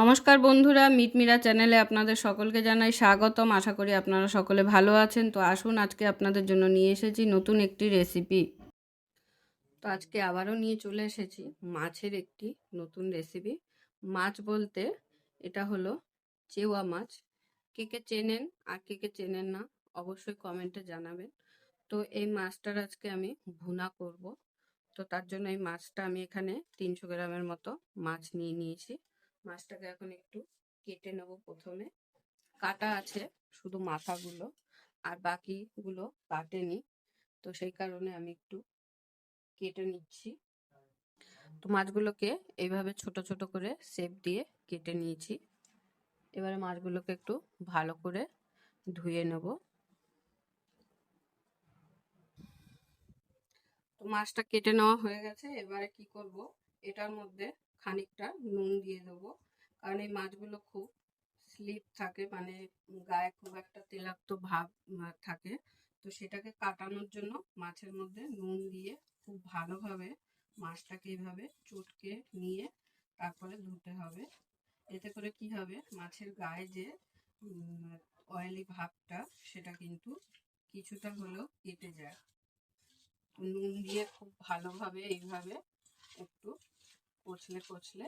নমস্কার বন্ধুরা, মিটমিরা চ্যানেলে আপনাদের সকলকে জানাই স্বাগতম। আশা করি আপনারা সকলে ভালো আছেন। তো আসুন, আজকে আপনাদের জন্য নিয়ে এসেছি নতুন একটি রেসিপি তো আজকে আবারও নিয়ে চলে এসেছি মাছের একটি নতুন রেসিপি মাছ বলতে এটা হলো চেওয়া মাছ। কে কে চেনেন আর কে কে চেনেন না, অবশ্যই কমেন্টে জানাবেন। তো এই মাছটার আজকে আমি ভুনা করব। তো তার জন্য এই মাছটা আমি এখানে তিনশো গ্রামের মতো মাছ নিয়ে নিয়েছি। মাছটাকে এখন একটু কেটে নেব প্রথমে। কাটা আছে শুধু মাথাগুলো, আর বাকিগুলো কাটেনি। তো সেই কারণে আমি একটু কেটে নিচ্ছি। তো মাছগুলোকে এইভাবে ছোট ছোট করে শেপ দিয়ে কেটে নিয়েছি। এবারে মাছগুলোকে একটু ভালো করে ধুয়ে নেব। তো মাছটা কেটে নেওয়া হয়ে গেছে। এবারে কি করব? এটার মধ্যে খানিকটা নুন দিয়ে দেবো। কারণ এই মাছগুলো খুব স্লিপ থাকে মানে গায়ে খুব একটা তেলাক্ত ভাব থাকে। তো সেটাকে কাটানোর জন্য মাছের মধ্যে নুন দিয়ে খুব ভালোভাবে মাছটাকে এইভাবে চটকে নিয়ে তারপরে ধুতে হবে। এতে করে কি হবে, মাছের গায়ে যে অয়েলি ভাবটা, সেটা কিন্তু কিছুটা হলেও কেটে যায়। নুন দিয়ে খুব ভালোভাবে এইভাবে একটু কচলে কচলে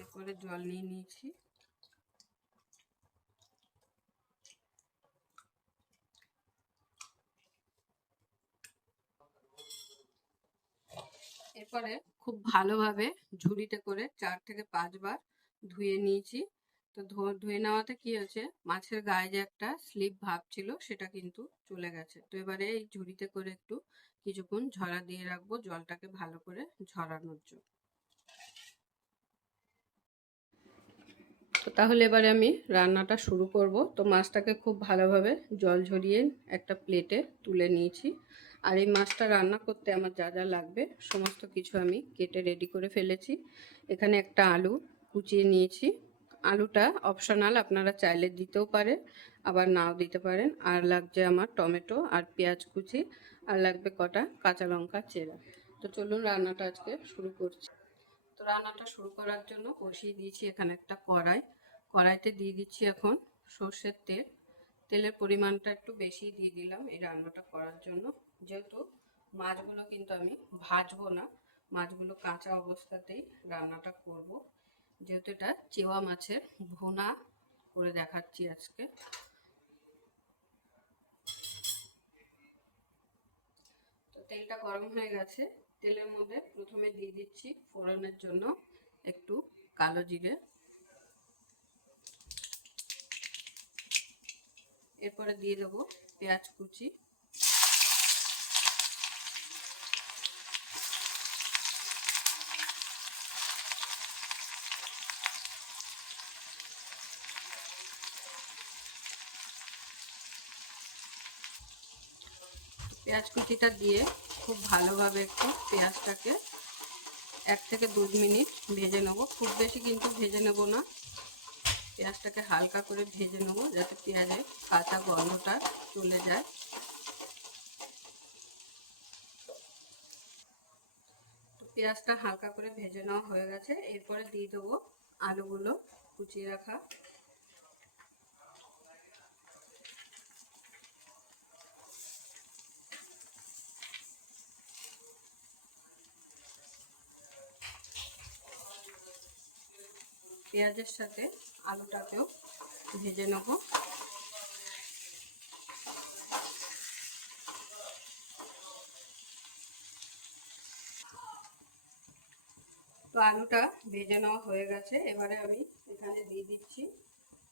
এরপরে জল নিয়ে নিয়েছি। এরপরে খুব ভালোভাবে ঝুড়িতে করে চার থেকে পাঁচবার ধুয়ে নিয়েছি। তো ধুয়ে নেওয়াতে কি হয়েছে? মাছের গায়ে যে একটা স্লিপ ভাব ছিল, সেটা কিন্তু চলে গেছে। তো এবারে এই ঝুড়িতে করে একটু কিছুক্ষণ ঝরা দিয়ে রাখব জলটাকে ভালো করে ঝরানোর জন্য। তো তাহলে এবারে আমি রান্নাটা শুরু করব। তো মাছটাকে খুব ভালোভাবে জল ঝরিয়ে একটা প্লেটে তুলে নিয়েছি। আর এই মাছটা রান্না করতে আমার যা যা লাগবে, সমস্ত কিছু আমি কেটে রেডি করে ফেলেছি। এখানে একটা আলু কুচিয়ে নিয়েছি। আলুটা অপশনাল আপনারা চাইলে দিতেও পারে আবার নাও দিতে পারেন। আর লাগছে আমার টমেটো আর পেঁয়াজ কুচি, আর লাগবে কটা কাঁচা লঙ্কা চেরা। তো চলুন রান্নাটা আজকে শুরু করছি। তো রান্নাটা শুরু করার জন্য বসিয়ে দিয়েছি এখানে একটা কড়াই। কড়াইতে দিয়ে দিচ্ছি এখন সর্ষের তেল। তেলের পরিমাণটা একটু বেশি দিয়ে দিলাম এই রান্নাটা করার জন্য। যেহেতু মাছগুলো কিন্তু আমি ভাজবো না, মাছগুলো কাঁচা অবস্থাতেই রান্নাটা করব। যেহেতু এটা চেওয়া মাছের ভুনা করে দেখাচ্ছি আজকে। তো তেলটা গরম হয়ে গেছে। তেলের মধ্যে প্রথমে দিয়ে দিচ্ছি ফোড়নের জন্য একটু কালো জিরে। এরপরে দিয়ে দেবো পেঁয়াজ কুচি। পেঁয়াজ কুচিটা দিয়ে খুব ভালোভাবে একটু পেঁয়াজটাকে এক থেকে দু মিনিট ভেজে নেব। খুব বেশি কিন্তু ভেজে নেব না। পেঁয়াজটাকে হালকা করে ভেজে নেব যাতে পেঁয়াজের কাঁচা গন্ধটা চলে যায়। পেঁয়াজটা হালকা করে ভেজে নেওয়া হয়ে গেছে। এরপরে দিয়ে দেবো আলুগুলো কুচিয়ে রাখা। পেঁয়াজের সাথে আলুটাকেও ভেজে নেব। তো আলুটা ভেজে নেওয়া হয়ে গেছে। এবারে আমি এখানে দিয়ে দিচ্ছি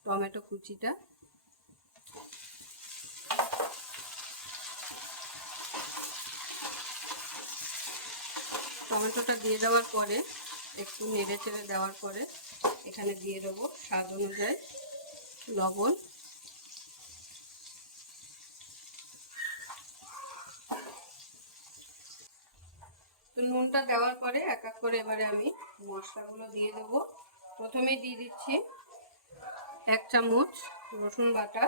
টমেটো কুচিটা। টমেটোটা দিয়ে দেওয়ার পরে, একটু নেড়ে চেড়ে দেওয়ার পরে এখানে দিয়ে দেবো স্বাদ অনুযায়ী লবণ। তো নুনটা দেওয়ার পরে এক এক করে এবারে আমি মশলাগুলো দিয়ে দেবো। প্রথমে দিয়ে দিচ্ছি এক চামচ রসুন বাটা।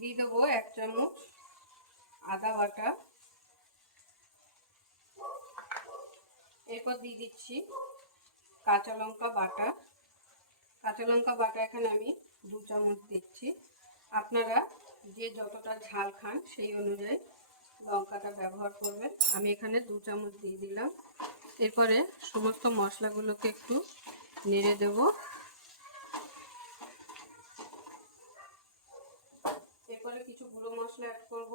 দিয়ে দেবো এক চামচ আদা বাটা। এরপর দিয়ে দিচ্ছি কাঁচা লঙ্কা বাটা। কাঁচা লঙ্কা বাটা এখানে আমি দু চামচ দিচ্ছি। আপনারা যে যতটা ঝাল খান সেই অনুযায়ী লঙ্কাটা ব্যবহার করবেন। আমি এখানে দু চামচ দিয়ে দিলাম। এরপরে সমস্ত মশলাগুলোকে একটু নেড়ে দেব। এরপরে কিছু গুঁড়ো মশলা অ্যাড করব।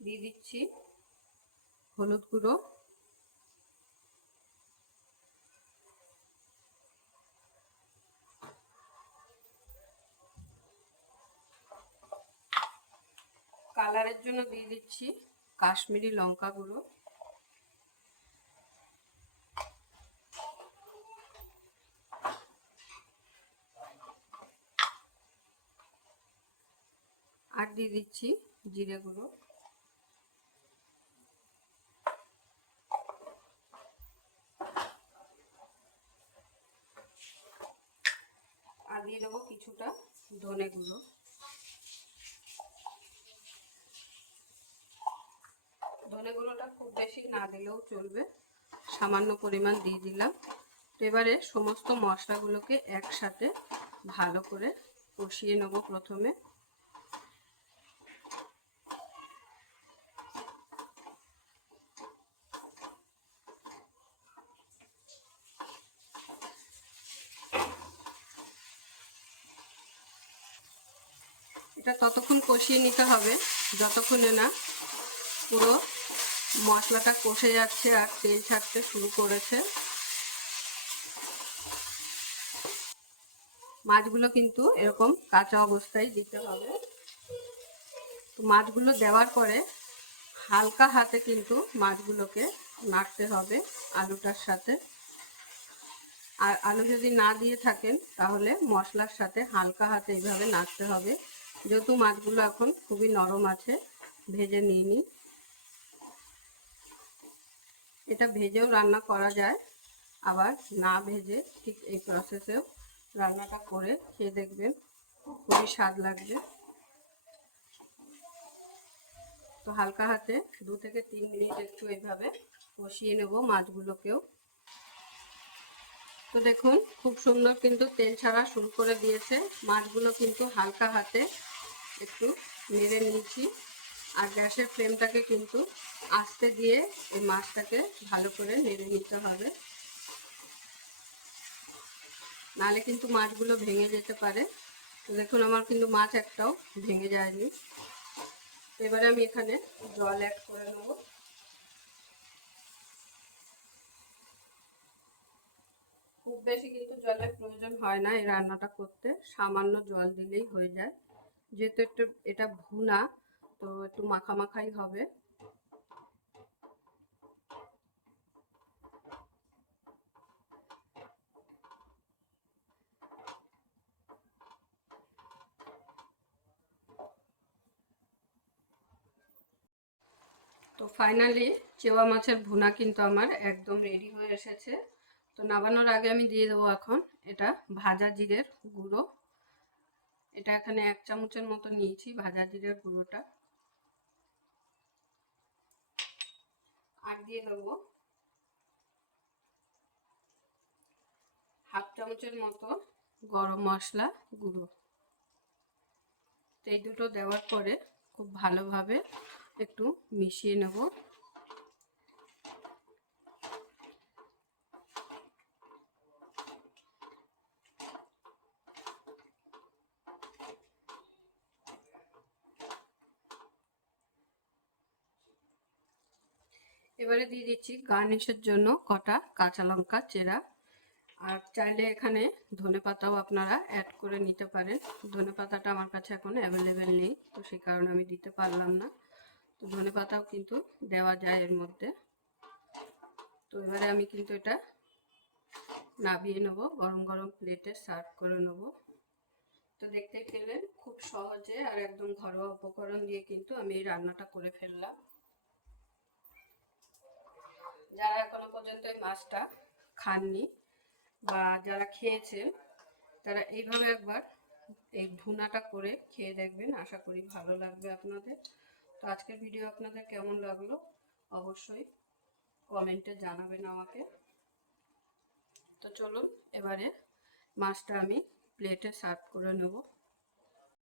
দিয়ে দিচ্ছি হলুদ গুঁড়ো। কালারের জন্য দিয়ে দিচ্ছি কাশ্মীরি লঙ্কা গুঁড়ো। আর দিয়ে দিচ্ছি জিরে গুঁড়ো। আর দিয়ে দেবো কিছুটা ধনে গুঁড়ো ধনে গুঁড়োটা খুব বেশি না দিলেও চলবে। সামান্য পরিমাণ দিয়ে দিলাম। এবারে সমস্ত মশলাগুলোকে একসাথে ভালো করে কষিয়ে নেব প্রথমে। এটা ততক্ষণ কষিয়ে নিতে হবে, যতক্ষণে না পুরো মশলাটা কষে যাচ্ছে আর তেল ছাড়তে শুরু করেছে। মাছগুলো কিন্তু এরকম কাঁচা অবস্থায় দিতে হবে। তো মাছগুলো দেওয়ার পরে হালকা হাতে কিন্তু মাছগুলোকে নাড়তে হবে আলুটার সাথে। আর আলু যদি না দিয়ে থাকেন, তাহলে মশলার সাথে হালকা হাতে এইভাবে নাড়তে হবে। যেহেতু মাছগুলো এখন খুবই নরম আছে, ভেজে নিয়ে নিই এটা ভেজেও রান্না করা যায়। আবার না ভেজে ঠিক এই প্রসেসেও রান্নাটা করে খেয়ে দেখবেন, খুবই স্বাদ লাগবে। তো হালকা হাতে দু থেকে তিন মিনিট একটু এইভাবে কষিয়ে নেব মাছগুলোকেও। তো দেখুন, খুব সুন্দর কিন্তু তেল ছাড়া শুরু করে দিয়েছে। মাছগুলো কিন্তু হালকা হাতে একটু নেড়ে নিয়েছি। আর গ্যাসের ফ্লেমটাকে কিন্তু আস্তে দিয়ে এই মাছটাকে ভালো করে নেড়ে নিতে হবে। নালে কিন্তু মাছগুলো ভেঙে যেতে পারে। তো দেখুন, আমার কিন্তু মাছ একটাও ভেঙে যায়নি। এবারে আমি এখানে জল অ্যাড করে নেব। খুব বেশি কিন্তু জলের প্রয়োজন হয় না এই রান্নাটা করতে। সামান্য জল দিলেই হয়ে যায়। যেহেতু একটু এটা ভুনা তো একটু মাখা মাখাই হবে। তো ফাইনালি চেওয়া মাছের ভুনা কিন্তু আমার একদম রেডি হয়ে এসেছে। তো নামানোর আগে আমি দিয়ে দেবো এখন এটা ভাজা জিরের গুঁড়ো। এটা এখানে এক চামচের মতো নিয়েছি ভাজা জিরের গুঁড়োটা। আর দিয়ে দেবো। হাফ চামচের মতো গরম মশলা গুঁড়ো। এই দুটো দেওয়ার পরে খুব ভালোভাবে একটু মিশিয়ে নেব। এবারে দিয়ে দিচ্ছি গার্নিশের জন্য কটা কাঁচা লঙ্কা, চেরা। আর চাইলে এখানে ধনে পাতাও আপনারা অ্যাড করে নিতে পারেন। ধনে পাতাটা আমার কাছে এখন অ্যাভেলেবেল নেই, তো সেই কারণে আমি দিতে পারলাম না। তো ধনে পাতাও কিন্তু দেওয়া যায় এর মধ্যে। তো এবারে আমি কিন্তু এটা নাবিয়ে নেব, গরম গরম প্লেটে সার্ভ করে নেব। তো দেখতে পেলেন, খুব সহজে আর একদম ঘরোয়া উপকরণ দিয়ে কিন্তু আমি এই রান্নাটা করে ফেললাম। যারা এখনও পর্যন্ত এই মাছটা খাননি বা যারা খেয়েছেন, তারা এইভাবে একবার এই ভুনাটা করে খেয়ে দেখবেন। আশা করি ভালো লাগবে আপনাদের। তো আজকের ভিডিও আপনাদের কেমন লাগল? অবশ্যই কমেন্টে জানাবেন আমাকে। তো চলুন, এবারে মাছটা আমি প্লেটে সার্ভ করে নেব।